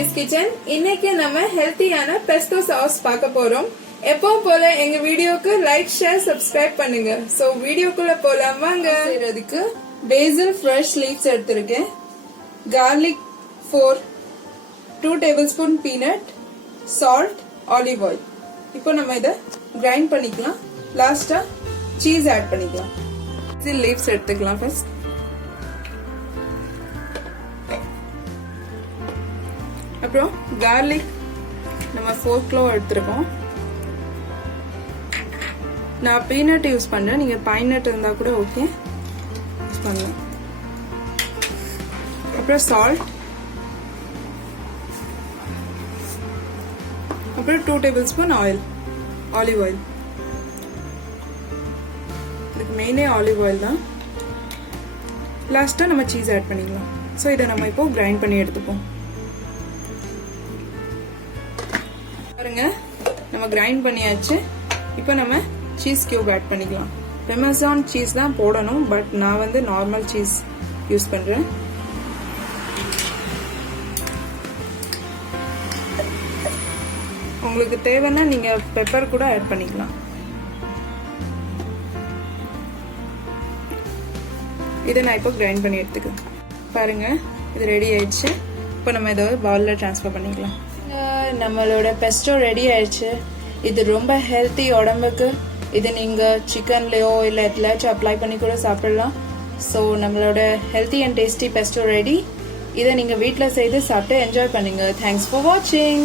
Abby's Kitchen. இன்னைக்கு நம்ம ஹெல்த்தியான பெஸ்டோ சாஸ் பார்க்க போறோம். எப்பவும் போல எங்க வீடியோக்கு லைக், ஷேர், சப்ஸ்கிரைப் பண்ணுங்க. சோ வீடியோக்குள்ள போலாம் வாங்க. செய்யறதுக்கு basil fresh leaves எடுத்துருக்கேன். garlic 4, 2 tablespoon peanut, salt, olive oil. இப்போ நம்ம இத கிரைண்ட் பண்ணிக்கலாம். லாஸ்டா சீஸ் ஆட் பண்ணிக்கலாம். basil leaves எடுத்துக்கலாம் ஃபர்ஸ்ட். அப்புறம் garlic நம்ம 4 clove எடுத்துருக்கோம். நான் பீனட் யூஸ் பண்றேன், நீங்க பைன் நட் இருந்தா கூட ஓகே யூஸ் பண்ணலாம். அப்புறம் சால்ட், அப்புறம் 2 tablespoon ஆயில், ஆலிவ் ஆயில். இதுக்கு மெயினே ஆலிவ் ஆயில் தான். லாஸ்டா நம்ம சீஸ் ஆட் பண்ணிக்கலாம். ஸோ இதை நம்ம இப்போ கிரைண்ட் பண்ணி எடுத்துப்போம். பாருங்க, நம்ம கிரைண்ட் பண்ணியாச்சு. இப்போ நம்ம சீஸ் கியூப் ஆட் பண்ணிக்கலாம். பெர்மெசான் சீஸ் தான் போடணும், பட் நான் வந்து நார்மல் சீஸ் யூஸ் பண்றேன். உங்களுக்கு தேவைன்னா நீங்க பெப்பர் கூட ஆட் பண்ணிக்கலாம். இதை நான் இப்போ கிரைண்ட் பண்ணி எடுத்துக்கிறேன். பாருங்க, இது ரெடி ஆயிடுச்சு. இப்போ நம்ம இதை பவுல்ல ட்ரான்ஸ்ஃபர் பண்ணிக்கலாம். நம்மளோட பெஸ்டோ ரெடி ஆயிடுச்சு. இது ரொம்ப ஹெல்த்தி உடம்புக்கு. இது நீங்க சிக்கன்லயோ இல்ல எதுலாச்சும் அப்ளை பண்ணி கூட சாப்பிடலாம். ஸோ நம்மளோட healthy and tasty Bairstow ready. இதை நீங்க வீட்டில் செய்து சாப்பிட்டு என்ஜாய் பண்ணுங்க. தேங்க்ஸ் ஃபார் வாட்சிங்.